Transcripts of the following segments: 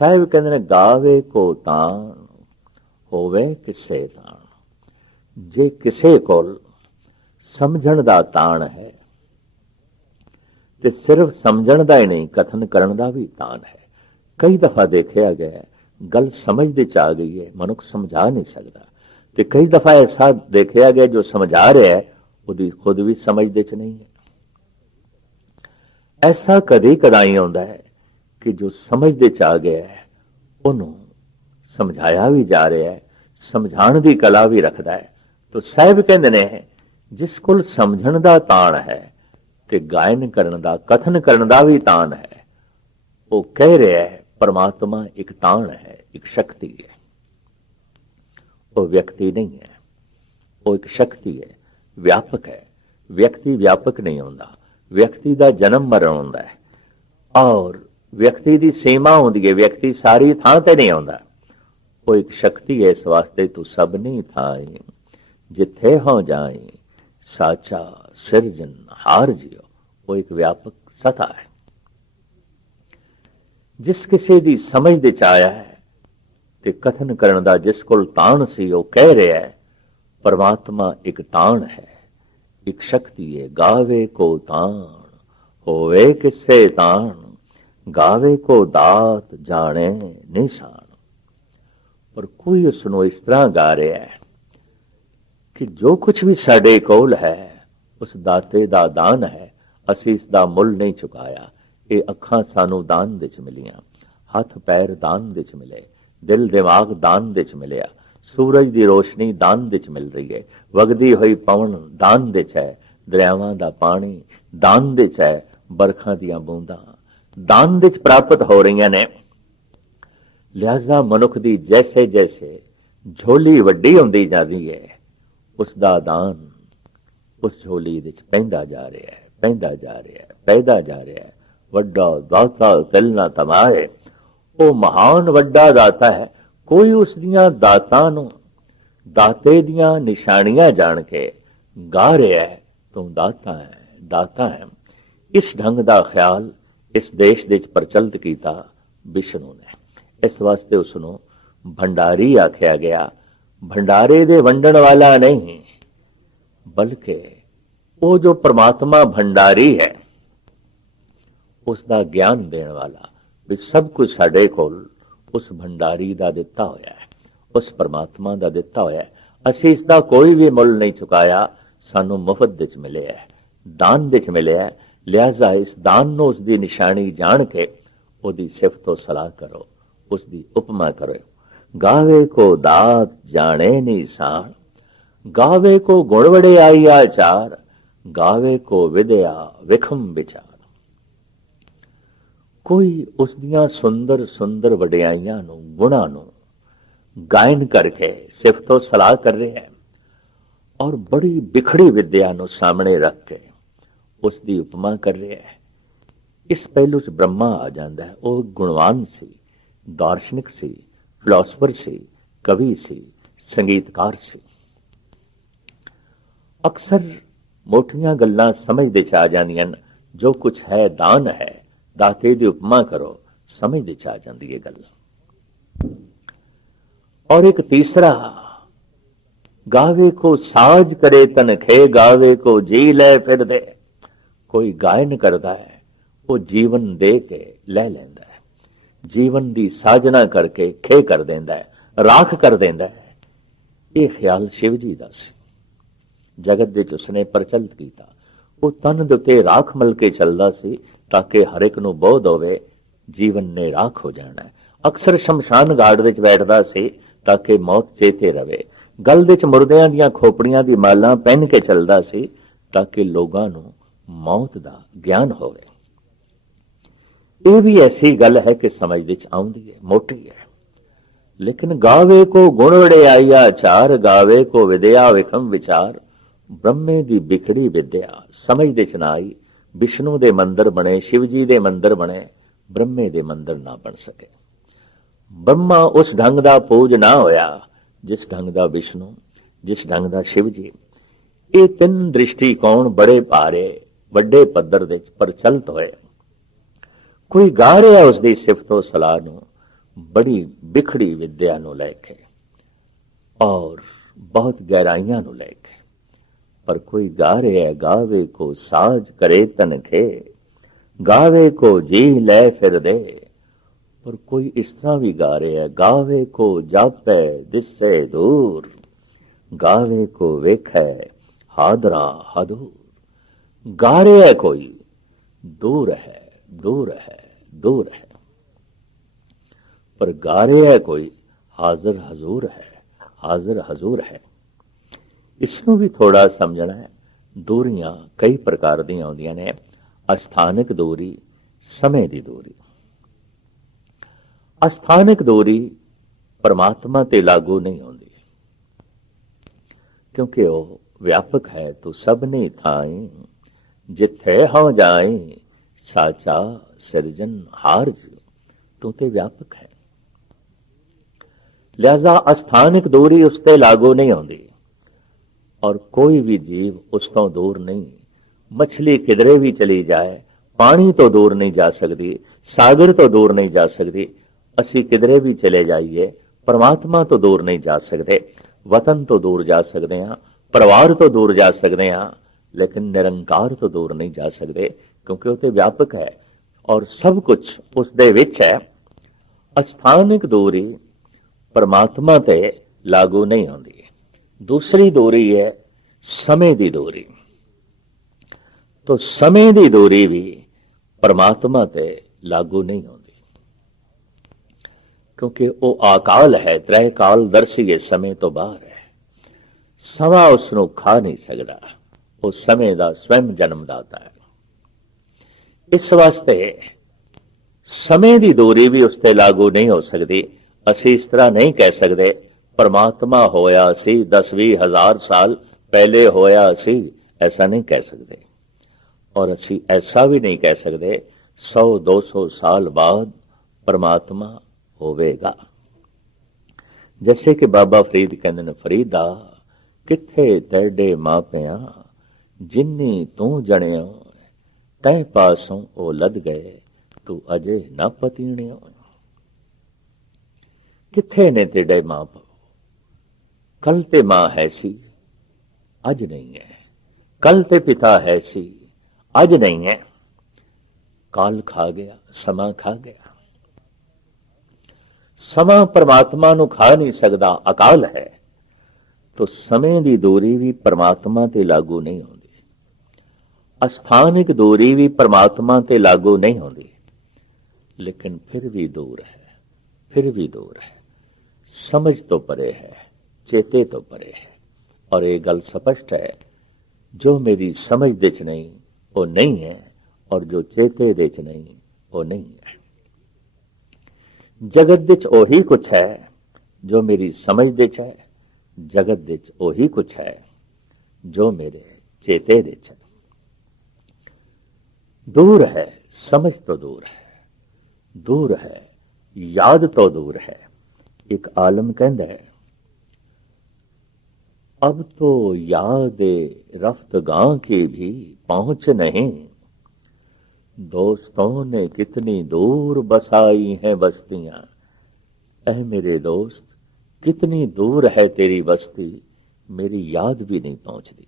ਸਾਹਿਬ ਕਹਿੰਦੇ ਨੇ ਗਾਵੇ ਕੋ ਤਾਣ ਹੋਵੇ ਕਿਸੇ ਤਾਣ। ਜੇ ਕਿਸੇ ਕੋਲ ਸਮਝਣ ਦਾ ਤਾਣ ਹੈ ਤੇ ਸਿਰਫ ਸਮਝਣ ਦਾ ਹੀ ਨਹੀਂ, ਕਥਨ ਕਰਨ ਦਾ ਵੀ ਤਾਣ ਹੈ। ਕਈ ਦਫਾ ਦੇਖਿਆ ਗਿਆ ਗੱਲ ਸਮਝ ਦੇ ਚ ਆ ਗਈ ਹੈ, ਮਨੁੱਖ ਸਮਝਾ ਨਹੀਂ ਸਕਦਾ, ਤੇ ਕਈ ਦਫਾ ਐਸਾ ਦੇਖਿਆ ਗਿਆ ਜੋ ਸਮਝਾ ਰਿਹਾ ਹੈ ਉਹਦੀ ਖੁਦ ਵੀ ਸਮਝ ਦੇ ਚ ਨਹੀਂ ਹੈ। ਐਸਾ ਕਦੇ ਕਦਾਈ ਆਉਂਦਾ ਹੈ ਕਿ ਜੋ ਸਮਝ ਦੇ ਚ ਆ ਗਿਆ ਹੈ ਉਹਨੂੰ ਸਮਝਾਇਆ ਵੀ ਜਾ ਰਿਹਾ ਹੈ, ਸਮਝਾਉਣ ਦੀ ਕਲਾ ਵੀ ਰੱਖਦਾ ਹੈ। ਤਾਂ ਸਾਹਿਬ ਕਹਿੰਦੇ ਨੇ ਜਿਸ ਕੋਲ ਸਮਝਣ ਦਾ ਤਾਣ ਹੈ ਤੇ ਗਾਇਨ ਕਰਨ ਦਾ, ਕਥਨ ਕਰਨ ਦਾ ਵੀ ਤਾਣ ਹੈ, ਉਹ ਕਹਿ ਰਿਹਾ ਹੈ ਪਰਮਾਤਮਾ ਇੱਕ ਤਾਣ ਹੈ, ਇੱਕ ਸ਼ਕਤੀ ਹੈ। ਉਹ ਵਿਅਕਤੀ ਨਹੀਂ ਹੈ, ਉਹ ਇੱਕ ਸ਼ਕਤੀ ਹੈ, ਵਿਆਪਕ ਹੈ। ਵਿਅਕਤੀ ਵਿਆਪਕ ਨਹੀਂ ਹੁੰਦਾ, ਵਿਅਕਤੀ ਦਾ ਜਨਮ ਮਰਨ ਹੁੰਦਾ ਹੈ ਔਰ ਵਿਅਕਤੀ ਦੀ ਸੀਮਾ ਹੁੰਦੀ ਹੈ, ਵਿਅਕਤੀ ਸਾਰੀ ਥਾਂ ਤੇ ਨਹੀਂ ਆਉਂਦਾ। ਉਹ ਇੱਕ ਸ਼ਕਤੀ ਹੈ। ਇਸ ਵਾਸਤੇ ਤੂੰ ਸਭ ਨਹੀਂ ਥਾਈ ਜਿੱਥੇ ਹੋ ਜਾਏ ਸਾਚਾ ਸਿਰਜਨ ਹਾਰ ਜਿਓ। ਉਹ ਇੱਕ ਵਿਆਪਕ ਸਤਾ ਹੈ। ਜਿਸ ਕਿਸੇ ਦੀ ਸਮਝ ਦੇ ਚ ਆਇਆ ਹੈ ਤੇ ਕਥਨ ਕਰਨ ਦਾ ਜਿਸ ਕੋਲ ਤਾਣ ਸੀ ਉਹ ਕਹਿ ਰਿਹਾ ਹੈ ਪਰਮਾਤਮਾ ਇੱਕ ਤਾਣ ਹੈ, ਇੱਕ ਸ਼ਕਤੀ ਹੈ। ਗਾਵੇ ਕੋ ਤਾਣ ਹੋਵੇ ਕਿਸੇ ਤਾਣ, ਗਾਵੇ ਕੋ ਦਾਤ ਜਾਣੇ ਨਿਸ਼ਾਨ। ਪਰ ਕੋਈ ਉਸ ਨੂੰ ਇਸ ਤਰ੍ਹਾਂ ਗਾ ਰਿਹਾ ਹੈ ਕਿ ਜੋ ਕੁਝ ਵੀ ਸਾਡੇ ਕੋਲ ਹੈ ਉਸ ਦਾਤੇ ਦਾ ਦਾਨ ਹੈ, ਅਸੀਂ ਇਸ ਦਾ ਮੁੱਲ ਨਹੀਂ ਚੁਕਾਇਆ। ਇਹ ਅੱਖਾਂ ਸਾਨੂੰ ਦਾਨ ਵਿੱਚ ਮਿਲੀਆਂ, ਹੱਥ ਪੈਰ ਦਾਨ ਵਿੱਚ ਮਿਲੇ, ਦਿਲ ਦਿਮਾਗ ਦਾਨ ਵਿੱਚ ਮਿਲਿਆ, ਸੂਰਜ ਦੀ ਰੋਸ਼ਨੀ ਦਾਨ ਵਿੱਚ ਮਿਲ ਰਹੀ ਹੈ, ਵਗਦੀ ਹੋਈ ਪਵਨ ਦਾਨ ਵਿੱਚ ਹੈ, ਦਰਿਆਵਾਂ ਦਾ ਪਾਣੀ ਦਾਨ ਵਿੱਚ ਹੈ, ਬਰਖਾਂ ਦੀਆਂ ਬੂੰਦਾਂ ਦਾਨ ਵਿੱਚ ਪ੍ਰਾਪਤ ਹੋ ਰਹੀਆਂ ਨੇ। ਲਿਹਾਜ਼ਾ ਮਨੁੱਖ ਦੀ ਜੈਸੇ ਜੈਸੇ ਝੋਲੀ ਵੱਡੀ ਹੁੰਦੀ ਜਾਂਦੀ ਹੈ ਉਸ ਦਾ ਦਾਨ ਉਸ ਝੋਲੀ ਵਿੱਚ ਪੈਂਦਾ ਜਾ ਰਿਹਾ ਹੈ, ਪੈਂਦਾ ਜਾ ਰਿਹਾ ਹੈ, ਪੈਦਾ ਜਾ ਰਿਹਾ ਹੈ। ਵੱਡਾ ਦਾਤਾ ਦਿਲ ਨਾ ਤਮਾਏ, ਉਹ ਮਹਾਨ ਵੱਡਾ ਦਾਤਾ ਹੈ। ਕੋਈ ਉਸ ਦੀਆਂ ਦਾਤਾਂ ਨੂੰ, ਦਾਤੇ ਦੀਆਂ ਨਿਸ਼ਾਨੀਆਂ ਜਾਣ ਕੇ ਗਾ ਰਿਹਾ ਹੈ ਤੂੰ ਦਾਤਾ ਹੈ, ਦਾਤਾ ਹੈ। ਇਸ ਢੰਗ ਦਾ ਖਿਆਲ ਇਸ ਦੇਸ਼ ਦੇ ਵਿੱਚ ਪ੍ਰਚਲਿਤ ਕੀਤਾ ਵਿਸ਼ਨੂੰ ਨੇ। ਇਸ ਵਾਸਤੇ ਉਸ ਨੂੰ ਭੰਡਾਰੀ ਆਖਿਆ ਗਿਆ। ਭੰਡਾਰੇ ਦੇ ਵੰਡਣ ਵਾਲਾ ਨਹੀਂ, ਬਲਕਿ ਉਹ ਜੋ ਪ੍ਰਮਾਤਮਾ ਭੰਡਾਰੀ ਹੈ ਉਸ ਦਾ ਗਿਆਨ ਦੇਣ ਵਾਲਾ। ਵੀ ਸਭ ਕੁਝ ਸਾਡੇ ਕੋਲ ਉਸ ਭੰਡਾਰੀ ਦਾ ਦਿੱਤਾ ਹੋਇਆ ਹੈ, ਉਸ ਪਰਮਾਤਮਾ ਦਾ ਦਿੱਤਾ ਹੋਇਆ ਹੈ। ਅਸੀਂ ਇਸ ਦਾ ਕੋਈ ਵੀ ਮੁੱਲ ਨਹੀਂ ਚੁਕਾਇਆ, ਸਾਨੂੰ ਮੁਫਤ ਵਿੱਚ ਮਿਲਿਆ ਹੈ, ਦਾਨ ਵਿੱਚ ਮਿਲਿਆ ਹੈ। ਲਿਹਾਜ਼ਾ ਇਸ ਦਾਨ ਨੂੰ ਉਸ ਦੀ ਨਿਸ਼ਾਨੀ ਜਾਣ ਕੇ ਉਹਦੀ ਸਿਫਤ ਸਲਾਹ ਕਰੋ, ਉਸ ਦੀ ਉਪਮਾ ਕਰੋ। ਗਾਵੇ ਕੋ ਦਾਤ ਜਾਣੇ ਨਿਸ਼ਾਨ, ਗਾਵੇ ਕੋ ਗੁਣ ਵਡਿਆਈ ਆਚਾਰ, ਗਾਵੇ ਕੋ ਵਿਦਿਆ ਵਿਖਮ ਵਿਚਾਰ। ਕੋਈ ਉਸ ਦੀਆਂ ਸੁੰਦਰ ਸੁੰਦਰ ਵਡਿਆਈਆਂ ਨੂੰ, ਗੁਣਾਂ ਨੂੰ ਗਾਇਨ ਕਰਕੇ ਸਿਫਤੋ ਸਲਾਹ ਕਰ ਰਿਹਾ ਹੈ ਔਰ ਬੜੀ ਬਿਖੜੀ ਵਿਦਿਆ ਨੂੰ ਸਾਹਮਣੇ ਰੱਖ ਕੇ ਉਸ ਦੀ ਉਪਮਾ ਕਰ ਰਿਹਾ ਹੈ। ਇਸ ਪਹਿਲੂ 'ਚ ਬ੍ਰਹਮਾ ਆ ਜਾਂਦਾ ਹੈ। ਉਹ ਗੁਣਵਾਨ ਸੀ, ਦਾਰਸ਼ਨਿਕ ਸੀ, ਫਿਲਾਸਫਰ ਸੀ, ਕਵੀ ਸੀ, ਸੰਗੀਤਕਾਰ ਸੀ। ਅਕਸਰ ਮੋਟੀਆਂ ਗੱਲਾਂ ਸਮਝ ਦੇ ਚ ਆ ਜਾਂਦੀਆਂ। ਜੋ ਕੁਝ ਹੈ ਦਾਨ ਹੈ, ਦਾਤੇ ਦੀ ਉਪਮਾ ਕਰੋ, ਸਮਝ ਦੇ ਚ ਆ ਜਾਂਦੀ ਹੈ ਗੱਲ। ਔਰ ਇੱਕ ਤੀਸਰਾ, ਗਾਵੇ ਕੋ ਸਾਜ ਕਰੇ ਤਨਖੇ, ਗਾਵੇ ਕੋ ਜੀ ਲੈ ਫਿਰ ਦੇ। ਕੋਈ ਗਾਇਨ ਕਰਦਾ ਹੈ ਉਹ ਜੀਵਨ ਦੇ ਕੇ ਲੈ ਲੈਂਦਾ ਹੈ, ਜੀਵਨ ਦੀ ਸਾਜਨਾ ਕਰਕੇ ਖੇ ਕਰ ਦਿੰਦਾ ਹੈ, ਰਾਖ ਕਰ ਦਿੰਦਾ ਹੈ। ਇਹ ਖਿਆਲ ਸ਼ਿਵ ਜੀ ਦਾ ਸੀ, ਜਗਤ ਦੇ ਚ ਉਸਨੇ ਪ੍ਰਚਲਿਤ ਕੀਤਾ। ਉਹ ਤਨ ਦੇ ਉੱਤੇ ਰਾਖ ਮਲ ਕੇ ਚੱਲਦਾ ਸੀ ਤਾਂ ਕਿ ਹਰ ਇੱਕ ਨੂੰ ਬੋਧ ਹੋਵੇ ਜੀਵਨ ਨੇ ਰਾਖ ਹੋ ਜਾਣਾ ਹੈ। ਅਕਸਰ ਸ਼ਮਸ਼ਾਨ ਘਾਟ ਵਿੱਚ ਬੈਠਦਾ ਸੀ ਤਾਂ ਕਿ ਮੌਤ ਚੇਤੇ ਰਵੇ। ਗਲ ਦੇ ਚ ਮੁਰਦਿਆਂ ਦੀਆਂ ਖੋਪੜੀਆਂ ਦੀ ਮਾਲਾਂ ਪਹਿਨ ਕੇ ਚੱਲਦਾ ਸੀ ਤਾਂ ਕਿ ਲੋਕਾਂ ਨੂੰ ਮੌਤ ਦਾ ਗਿਆਨ ਹੋਵੇ। ਇਹ ਵੀ ਐਸੀ ਗੱਲ ਹੈ ਕਿ ਸਮਝ ਵਿੱਚ ਆਉਂਦੀ ਹੈ, ਮੋਟੀ ਹੈ। ਲੇਕਿਨ ਗਾਵੇ ਕੋ ਗੁਣ ਵਡਿਆਈ ਆਚਾਰ, ਗਾਵੇ ਕੋ ਵਿਦਿਆ ਵਿਖਮ ਵਿਚਾਰ। ਬ੍ਰਹਮੇ ਦੀ ਬਿਖੜੀ ਵਿਦਿਆ ਸਮਝ ਦੇ ਚ ਨਾ ਆਈ। ਵਿਸ਼ਨੂੰ ਦੇ ਮੰਦਰ ਬਣੇ, ਸ਼ਿਵ ਜੀ ਦੇ ਮੰਦਰ ਬਣੇ, ਬ੍ਰਹਮੇ ਦੇ ਮੰਦਰ ਨਾ ਬਣ ਸਕੇ। ਬ੍ਰਹਮਾ ਉਸ ਢੰਗ ਦਾ ਪੂਜ ਨਾ ਹੋਇਆ ਜਿਸ ਢੰਗ ਦਾ ਵਿਸ਼ਨੂੰ, ਜਿਸ ਢੰਗ ਦਾ ਸ਼ਿਵ ਜੀ। ਇਹ ਤਿੰਨ ਦ੍ਰਿਸ਼ਟੀਕੋਣ ਬੜੇ ਭਾਰੇ ਵੱਡੇ ਪੱਧਰ ਦੇ ਪ੍ਰਚਲਿਤ ਹੋਏ। ਕੋਈ ਗਾ ਰਿਹਾ ਉਸ ਦੀ ਸਿਫਤੋ ਸਲਾਹ ਨੂੰ, बड़ी बिखड़ी विद्या ਨੂੰ ਲੈ ਕੇ और बहुत गहराइयां ਨੂੰ ਲੈ के, पर कोई गा रहा है गावे को साज करे तनखे, गावे को जी ले फिर दे। और कोई इस तरह भी गा रहा है गावे को जापे दिसे दूर, गावे को वेखे हादरा हादूर। गा रहा है कोई दूर है दूर है दूर है, पर गा रहा है कोई हाजिर हजूर है हाजिर हजूर है। इसनों भी थोड़ा समझना है। दूरियां कई प्रकार दी आउंदियां ने। अस्थानिक दूरी, समय दी दूरी। अस्थानिक दूरी परमात्मा ते लागू नहीं होंदी, क्योंकि वो व्यापक है। तो सबने थाई जिथे हो जाए, साचा सिरजन हार तू ते व्यापक है। लिहाजा अस्थानिक दूरी उसते लागू नहीं होंदी, और कोई भी जीव उस तो दूर नहीं। मछली किधरे भी चली जाए, पानी तो दूर नहीं जा सकती, सागर तो दूर नहीं जा सकती। असी किधरे भी चले जाइए, परमात्मा तो दूर नहीं जा सकते। वतन तो दूर जा सकते हैं, परिवार तो दूर जा सकते हैं, लेकिन निरंकार तो दूर नहीं जा सकते, क्योंकि वो तो व्यापक है और सब कुछ उस दे विच है। अस्थानिक दूरी परमात्मा ते लागू नहीं होंदी। दूसरी दूरी है समय दी दूरी। तो समय दी दूरी भी परमात्मा ते लागू नहीं होंदी, क्योंकि वो अकाल है, त्रै काल दर्शी समय तो बाहर है। समा उसनों खा नहीं सकता, वो समय दा स्वयं जन्मदाता है। इस वास्ते समय दी दूरी भी उसते लागू नहीं हो सकती। असी इस तरह नहीं कह सकते परमात्मा होया सी 10-20 हजार साल पहले होया सी, ऐसा नहीं कह सकते। और असी ऐसा भी नहीं कह सकते 100-200 साल बाद परमात्मा होवेगा। जैसे कि बाबा फरीद कहते हैं, फरीदा किथे तेरे मापिया, जिन्नी तू जणियो तै पासों ओ लद गए, तू अजे न पतीणियो। किथे ने तेरे मां प्यो, कल ते मां है सी अज नहीं है, कल ते पिता है सी अज नहीं है। काल खा गया, समा खा गया। समा परमात्मा नु खा नहीं सकता, अकाल है। तो समय की दूरी भी परमात्मा ते लागू नहीं होती। अस्थानिक दूरी भी परमात्मा ते लागू नहीं होती, लेकिन फिर भी दूर है, फिर भी दूर है। समझ तो परे है, चेते तो परे है। और ये गल स्पष्ट है, जो मेरी समझ दे च नहीं वो नहीं है, और जो चेते दे च नहीं वो नहीं है। जगत दे च ओही कुछ है जो मेरी समझ दे च है, जगत दे च ओही कुछ है जो मेरे चेते दे च। दूर है, समझ तो दूर है, दूर है, याद तो दूर है। एक आलम कहता है, अब तो याद रफ्तगां की भी पहुंच नहीं, दोस्तों ने कितनी दूर बसाई हैं बस्तियां। ऐ मेरे दोस्त, कितनी दूर है तेरी बस्ती, मेरी याद भी नहीं पहुंचती।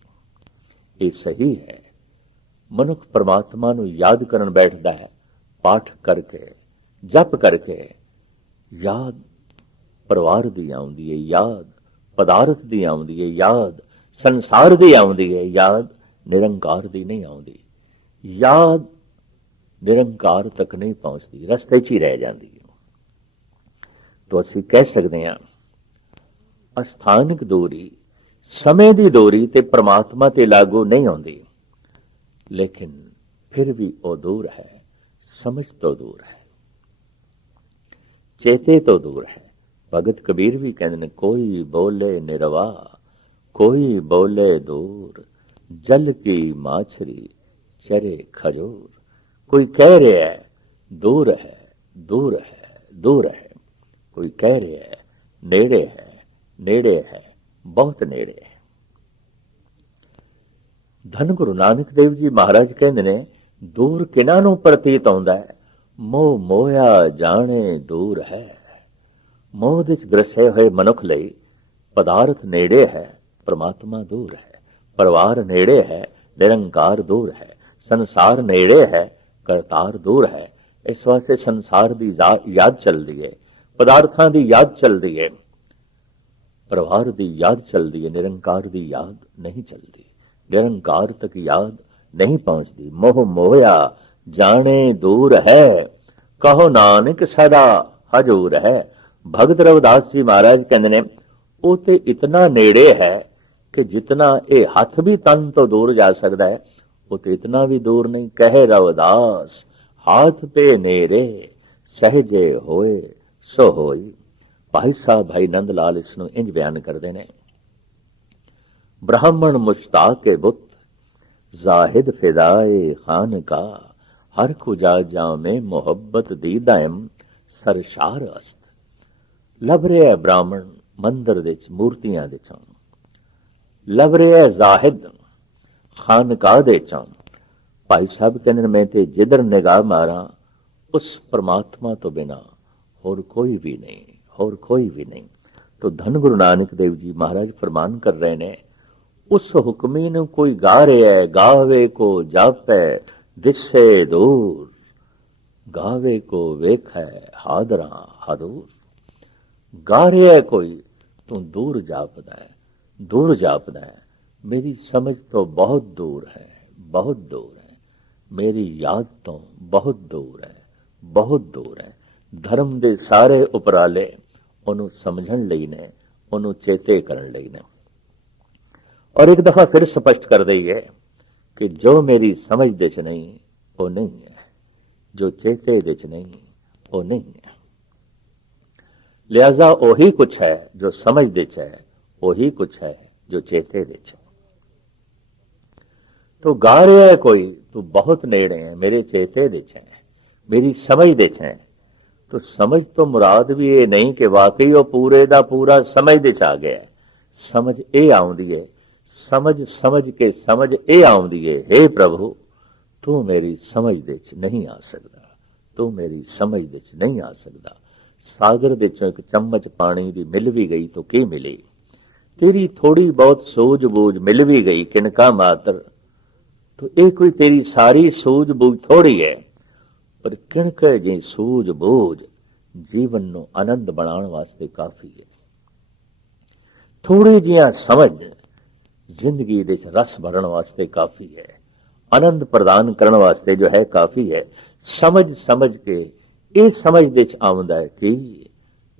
ये सही है। मनुख परमात्मा नु याद करन बैठदा है, पाठ करके, जप करके। याद परिवार दी आउंदी है, याद पदार्थ दी आउंदी है, याद संसार दी आउंदी है, याद निरंकार दी नहीं आउंदी। याद निरंकार तक नहीं पहुंचती, रस्ते च ही रह जाती है। तो असी कह सकते हैं, अस्थानिक दूरी, समय की दूरी ते परमात्मा ते लागू नहीं होती, लेकिन फिर भी वो दूर है। समझ तो दूर है, चेते तो दूर है। भगत कबीर भी कहते हैं, कोई बोले निरवा, कोई बोले दूर, जल की माछरी चरे खजूर। कोई कह रहा है दूर है, दूर है, दूर है। कोई कह रहा है नेड़े है, नेड़े है, बहुत नेड़े है। धन गुरु नानक देव जी महाराज कहते ने, दूर किना नूं प्रतीत आउंदा है, मोह मोया जाने दूर है। ਮੋਹ ਵਿੱਚ ਗ੍ਰਸੇ ਹੋਏ ਮਨੁੱਖ ਲਈ ਪਦਾਰਥ ਨੇੜੇ ਹੈ, ਪਰਮਾਤਮਾ ਦੂਰ ਹੈ। ਪਰਿਵਾਰ ਨੇੜੇ ਹੈ, ਨਿਰੰਕਾਰ ਦੂਰ ਹੈ। ਸੰਸਾਰ ਨੇੜੇ ਹੈ, ਕਰਤਾਰ ਦੂਰ ਹੈ। ਇਸ ਵਾਸਤੇ ਸੰਸਾਰ ਦੀ ਯਾਦ ਚੱਲਦੀ ਹੈ, ਪਦਾਰਥਾਂ ਦੀ ਯਾਦ ਚੱਲਦੀ ਹੈ, ਪਰਿਵਾਰ ਦੀ ਯਾਦ ਚੱਲਦੀ ਹੈ, ਨਿਰੰਕਾਰ ਦੀ ਯਾਦ ਨਹੀਂ ਚੱਲਦੀ। ਨਿਰੰਕਾਰ ਤੱਕ ਯਾਦ ਨਹੀਂ ਪਹੁੰਚਦੀ। ਮੋਹ ਮੋਹਿਆ ਜਾਣੇ ਦੂਰ ਹੈ, ਕਹੋ ਨਾਨਕ ਸਦਾ ਹਜੂਰ ਹੈ। ਭਗਤ ਰਵਿਦਾਸ ਜੀ ਮਹਾਰਾਜ ਕਹਿੰਦੇ ਨੇ ਉਹ ਤੇ ਇਤਨਾ ਨੇੜੇ ਹੈ ਕਿ ਜਿਤਨਾ ਇਹ ਹੱਥ ਵੀ ਤਨ ਤੋਂ ਦੂਰ ਜਾ ਸਕਦਾ ਹੈ, ਉਹ ਤੇ ਇਤਨਾ ਵੀ ਦੂਰ ਨਹੀਂ। ਕਹੇ ਰਵਿਦਾਸ ਹਾਥ ਤੇ ਨੇੜੇ, ਸਹਜੇ ਹੋਏ ਸੋ ਹੋਈ। ਭਾਈ ਸਾਹਿਬ ਭਾਈ ਨੰਦ ਲਾਲ ਇਸ ਨੂੰ ਇੰਜ ਬਿਆਨ ਕਰਦੇ ਨੇ, ਬ੍ਰਾਹਮਣ ਮੁਸ਼ਤਾਕ ਬੁੱਤ, ਜ਼ਾਹਿਦ ਫਿਦਾਏ ਖਾਨ ਕਾ, ਹਰ ਖੁਜਾ ਜਾਮੇ ਮੁਹੱਬਤ ਦੀ ਦਾਇਮ ਸਰਸ਼ਾਰ ਅਸਤ। ਲੱਭ ਰਿਹਾ ਬ੍ਰਾਹਮਣ ਮੰਦਰ ਵਿੱਚ ਮੂਰਤੀਆਂ ਦੇ ਚੋਂ, ਲੱਭ ਰਿਹਾ ਜ਼ਾਹਿਦ ਖਾਨਕਾਹ ਦੇ ਚੋਂ। ਭਾਈ ਸਾਹਿਬ ਕਹਿੰਦੇ ਨੇ ਮੈਂ ਤੇ ਜਿੱਧਰ ਨਿਗਾਹ ਮਾਰਾਂ ਉਸ ਪਰਮਾਤਮਾ ਤੋਂ ਬਿਨਾ ਹੋਰ ਕੋਈ ਵੀ ਨਹੀਂ, ਹੋਰ ਕੋਈ ਵੀ ਨਹੀਂ। तो धन गुरु नानक देव जी महाराज फरमान कर रहे ने, उस हुक्मी ने कोई गा रहा है, गावे को जापै दिसे दूर, गावे को वेख है हादरा हादूर। गा रहा है कोई, तू दूर जापदा है, दूर जापदा है। मेरी समझ तो बहुत दूर है, बहुत दूर है, मेरी याद तो बहुत दूर है, बहुत दूर है। धर्म दे सारे उपराले ਉਹਨੂੰ ਸਮਝਣ ਲਈ ਨੇ, ਉਹਨੂੰ ਚੇਤੇ ਕਰਨ ਲਈ ਨੇ। ਔਰ ਇੱਕ ਦਫਾ ਫਿਰ ਸਪਸ਼ਟ ਕਰ ਦਈਏ ਕਿ ਜੋ ਮੇਰੀ ਸਮਝ ਦੇ ਚ ਨਹੀਂ ਉਹ ਨਹੀਂ ਹੈ, ਜੋ ਚੇਤੇ ਦੇ ਚ ਨਹੀਂ ਉਹ ਨਹੀਂ ਹੈ। ਲਿਹਾਜ਼ਾ ਉਹੀ ਕੁਛ ਹੈ ਜੋ ਸਮਝ ਦੇ ਚ ਹੈ, ਉਹੀ ਕੁਛ ਹੈ ਜੋ ਚੇਤੇ ਦੇ ਚ ਹੈ। तो गा रहा है कोई, तू बहुत नेड़े है, मेरे चेते दे च है, मेरी समझ दे च है। तो समझ तो मुराद भी ये नहीं कि वाकई वो पूरे दा पूरा समझ दे च आ गया। समझ ये आउंदी है, समझ समझ के समझ ये आउंदी है, हे प्रभु तू मेरी समझ दे च नहीं आ सकदा, तू मेरी समझ दे च नहीं आ सकदा। सागर दे चों एक चम्मच पानी दी मिल भी गई तो की मिली, तेरी थोड़ी बहुत सूझबूझ मिल भी गई किनका मात्र। तो ये कोई तेरी सारी सूझबूझ थोड़ी है, पर किणक जी सूझबूझ जीवन नु आनंद बनाने वास्ते काफी है। थोड़ी जिहा समझ जिंदगी दे रस भरण वास्ते काफी है, आनंद प्रदान करने वास्ते जो है काफी है। समझ समझ के ये समझ दे च आउंदा है कि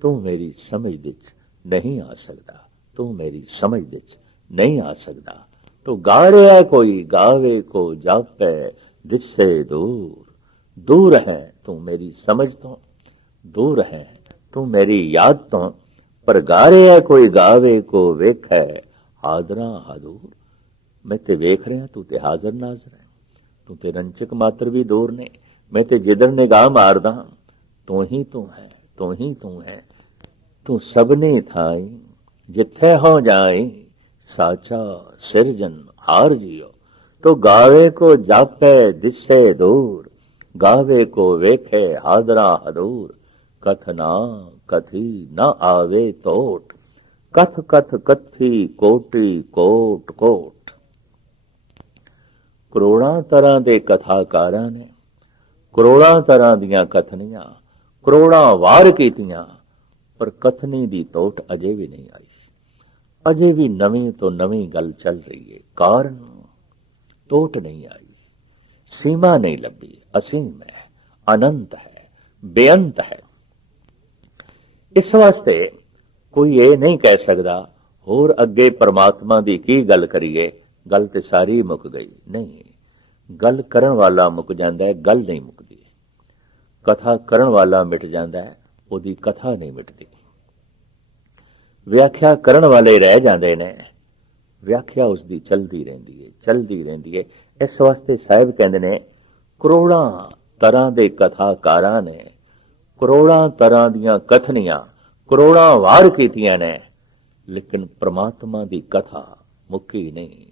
तू मेरी समझ दे च नहीं आ सकदा, तू मेरी समझ दे च नहीं आ सकदा। तो गा रहा है कोई, गावे को जापै दिसे दूर, दूर है तू मेरी समझ तो, दूर है तू मेरी याद तो। पर गा रहा है कोई, गावे को वेख है हादरा हादूर। मैं ते वेख रहा, तू ते हाजर नाजर है, तू ते रंचक मात्र भी दूर ने। मैं ते जिधर निगाह मारदा तू ही तू है, तू ही तू है। तू सबने थाई जिथे हो जाए, साचा सिरजन हार जियो। तो गावे को जापै दिसे दूर, गावे को वेखे हादरा हदूर। कथना कथी न आवे तोट, कथ कथ कथी कोटि कोट कोट। करोड़ां तरह दे कथाकारां ने करोड़ां तरह दियां कथनियां करोड़ां वार कीतियां, पर कथनी दी तोट अजे भी नहीं आई। अजे भी नवी तो नवी गल चल रही है, कारण टोट नहीं आई, सीमा नहीं लभी। असीम है, अनंत है, बेअंत है। इस वास्ते कोई ये नहीं कह सकता होर अगे परमात्मा दी की गल करिए, गल ते सारी मुक गई। नहीं, गल करन वाला मुक जांदा है, गल नहीं मुकदी। कथा करन वाला मिट जांदा है, ओदी कथा नहीं मिटदी। व्याख्या करण वाले रह जाते ने, व्याख्या उसकी चलती रहती है, चलती रहती है। इस वास्ते साहिब कहते ने करोड़ां तरह के कथाकारां ने करोड़ां तरह दियां कथनियां करोड़ां वार कीतियां ने, लेकिन परमात्मा की कथा मुक्की नहीं,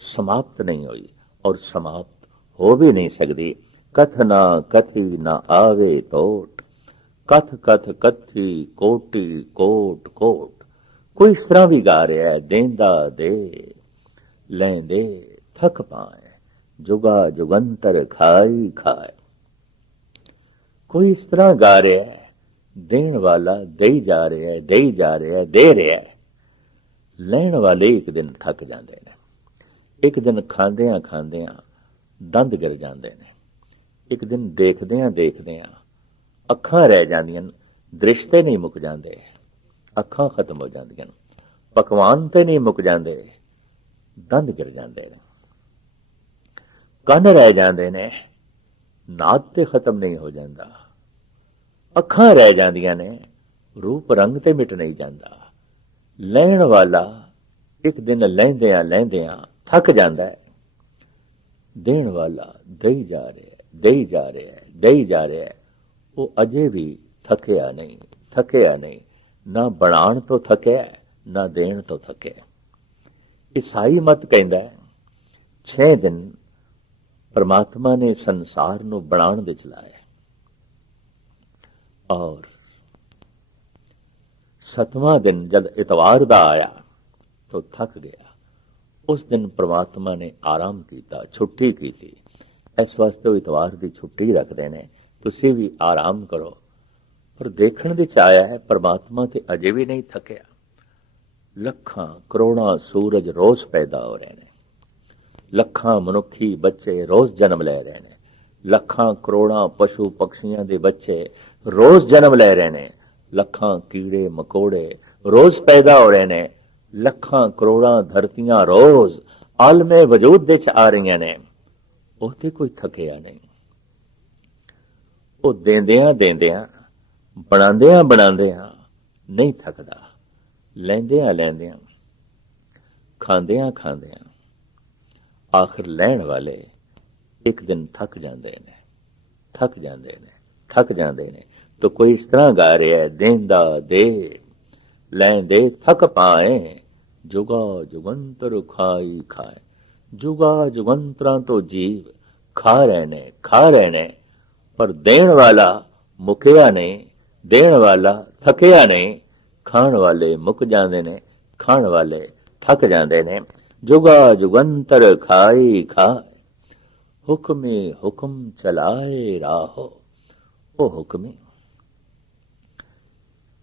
समाप्त नहीं हुई और समाप्त हो भी नहीं सकती। कथना कथी ना आवे तोट, कथ कथ कथी कोटि कोट कोट। कोई इस तरह भी गा रहा है, देंदा दे लेंदे थक पाए, जुगा जुगंतर खाई खाए। कोई इस तरह गा रहा है, देण वाला देई जा रहा है, देई जा रहा है, दे रहा है। ਲੈਣ वाले एक दिन थक जाते हैं, एक दिन खांदियां खांदियां दंद गिर जाते हैं, एक दिन देखदियां देखदियां अखां रह जांदियां, दृश ते नहीं मुक जाते, अखां खत्म हो जांदियां, पकवान ते नहीं मुक जाते, दंद गिर जाते हैं, ਕੰਨ रह जाते ने, नाद ते खत्म नहीं हो जाता, अखां रह जांदियां ने, रूप रंग ते मिट नहीं जाता। ਲੈਣ वाला एक दिन लैंदियां लैंदियां थक जाता है, देण वाला देई जा रहा है, देई जा रहा है, देई जा रहा है, वो अजे भी थकिया नहीं, थकिया नहीं, ना बनाण तो थकिया ना देण तो थकिया। ईसाई मत कहता है 6 दिन परमात्मा ने संसार नूं बनाण दे चलाया और 7वां दिन जब इतवार दा आया तो थक गया। उस दिन परमात्मा ने आराम किया, छुट्टी की थी। इस वास्ते इतवार की छुट्टी रखते हैं, तुसी भी आराम करो। पर देखण दे आया है परमात्मा ते अजे भी नहीं थकिया। लखां करोड़ां सूरज रोज पैदा हो रहे हैं, लखां मनुखी बच्चे रोज जन्म ले रहे हैं, लखां करोड़ां पशु पक्षियां दे बच्चे रोज जन्म ले रहे हैं, लखां कीड़े मकोड़े रोज पैदा हो रहे ने, लखां करोड़ां धरतियां रोज आलमे वजूद दे च आ रही ने, ओते कोई थकिया नहीं। वो देंदियां देंदियां बनांदियां बनांदियां नहीं थकदा, लैंदियां लैंदियां खांदियां खांदियां आखिर लैण वाले एक दिन थक जाते ने, थक जाते ने, थक जाते ने। तो कोई इस तरह गा रहा है, देंदा दे लैंदे थक पाए, जुगा जुगंतर खाई खाए। जुगा जुगंतरा तो जीव खा रहे ने, पर देण वाला मुकिया नहीं, देण वाला थकिया नहीं। खाण वाले मुक जाते ने, खाण वाले थक जाते ने। जुगा जुगंतर खाई खाए, हुक्मे हुक्म चलाए राहो। ओ हुक्मे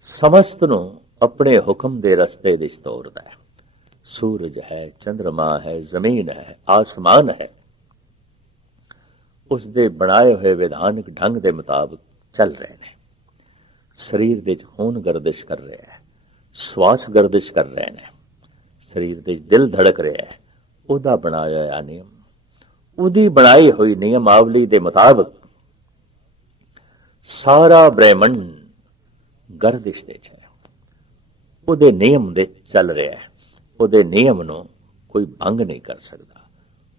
समस्त नूं अपने हुक्म दे रस्ते विच तोरदा है। सूरज है, चंद्रमा है, जमीन है, आसमान है, उस दे बनाए हुए विधानक ढंग दे मुताबिक चल रहे हैं। शरीर दे खून गर्दिश कर रहा है, श्वास गर्दिश कर रहे हैं, शरीर दे दिल धड़क रहा है। उहदा बनाया होया नियम, उहदी बनाई हुई नियमावली दे मुताबिक सारा ब्रह्मंड गर्दिश दे है, ਉਹਦੇ ਨਿਯਮ ਦੇ ਚੱਲ ਰਿਹਾ ਹੈ। ਉਹਦੇ ਨਿਯਮ ਨੂੰ ਕੋਈ ਭੰਗ ਨਹੀਂ ਕਰ ਸਕਦਾ,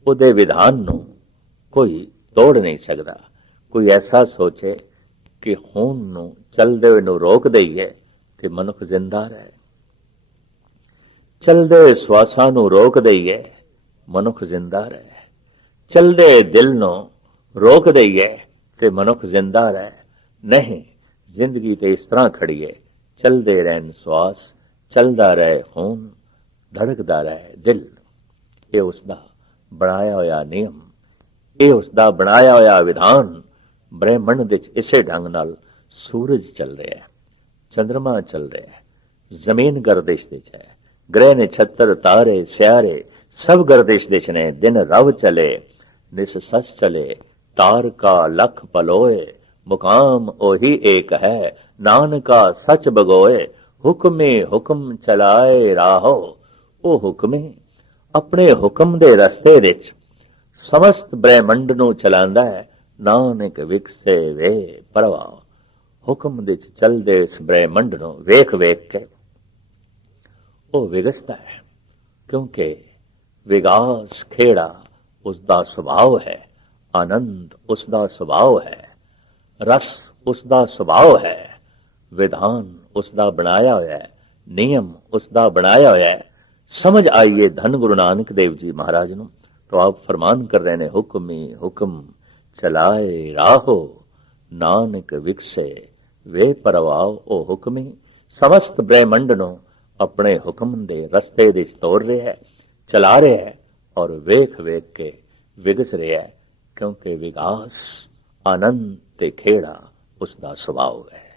ਉਹਦੇ ਵਿਧਾਨ ਨੂੰ ਕੋਈ ਤੋੜ ਨਹੀਂ ਸਕਦਾ। ਕੋਈ ਐਸਾ ਸੋਚੇ ਕਿ ਖੂਨ ਨੂੰ ਚੱਲਦੇ ਹੋਏ ਨੂੰ ਰੋਕ ਦਈਏ ਤੇ ਮਨੁੱਖ ਜ਼ਿੰਦਾ ਰਹੇ, ਚੱਲਦੇ ਸਵਾਸਾਂ ਨੂੰ ਰੋਕ ਦਈਏ ਮਨੁੱਖ ਜ਼ਿੰਦਾ ਰਹੇ, ਚੱਲਦੇ ਦਿਲ ਨੂੰ ਰੋਕ ਦਈਏ ਤੇ ਮਨੁੱਖ ਜ਼ਿੰਦਾ ਰਹੇ। नहीं, जिंदगी तो इस तरह खड़ी है, चलते रहन श्वास, चलता रहे खून, धड़कता रहे दिल। ये उसका बनाया होया नियम, ये उसका बनाया होया विधान। ब्रह्मंड दे इसे ढंग नाल सूरज चल रहा है, चंद्रमा चल रहा है, जमीन गर्दिश दे है, ग्रह नक्षत्र तारे स्यारे सब गर्दिश दे ने। दिन रव चले निस सस चले, तार का लख पलोए, मुकाम ओही एक है, नानका सच बगोए। हुक्मे हुक्म चलाए राहो। ओ हुक्मे अपने हुक्म दे रस्ते विच समस्त ब्रह्मंड नूं चलांदा है, नानक विकसे वे परवाह। हुक्म दे चलदे इस ब्रह्मंड नूं वेख वेख के ओ विगसदा है, क्योंकि विगास खेड़ा उसका स्वभाव है, आनंद उसका स्वभाव है, रस उसका स्वभाव है, विधान उसका बनाया होया है, नियम उसका बनाया होया है। समझ आइए धन गुरु नानक देव जी महाराज नूं। तो आप फरमान कर रहे हैं, हुक्म हुक्म चलाए राहो, नानक विकसे ਵੇ ਪਰਵਾਹ ਉਹ ਹੁਕਮੀ, ਸਮਸਤ ਬ੍ਰਹਿਮੰਡ ਨੂੰ ਆਪਣੇ ਹੁਕਮ ਦੇ ਰਸਤੇ ਦੇ ਤੋਰ ਰਿਹਾ ਹੈ, ਚਲਾ ਰਿਹਾ ਹੈ ਔਰ ਵੇਖ ਵੇਖ ਕੇ ਵਿਗਸ ਰਿਹਾ ਹੈ, ਕਿਉਂਕਿ ਵਿਕਾਸ ਆਨੰਦ ਤੇ ਖੇੜਾ ਉਸ ਦਾ ਸੁਭਾਅ ਹੈ।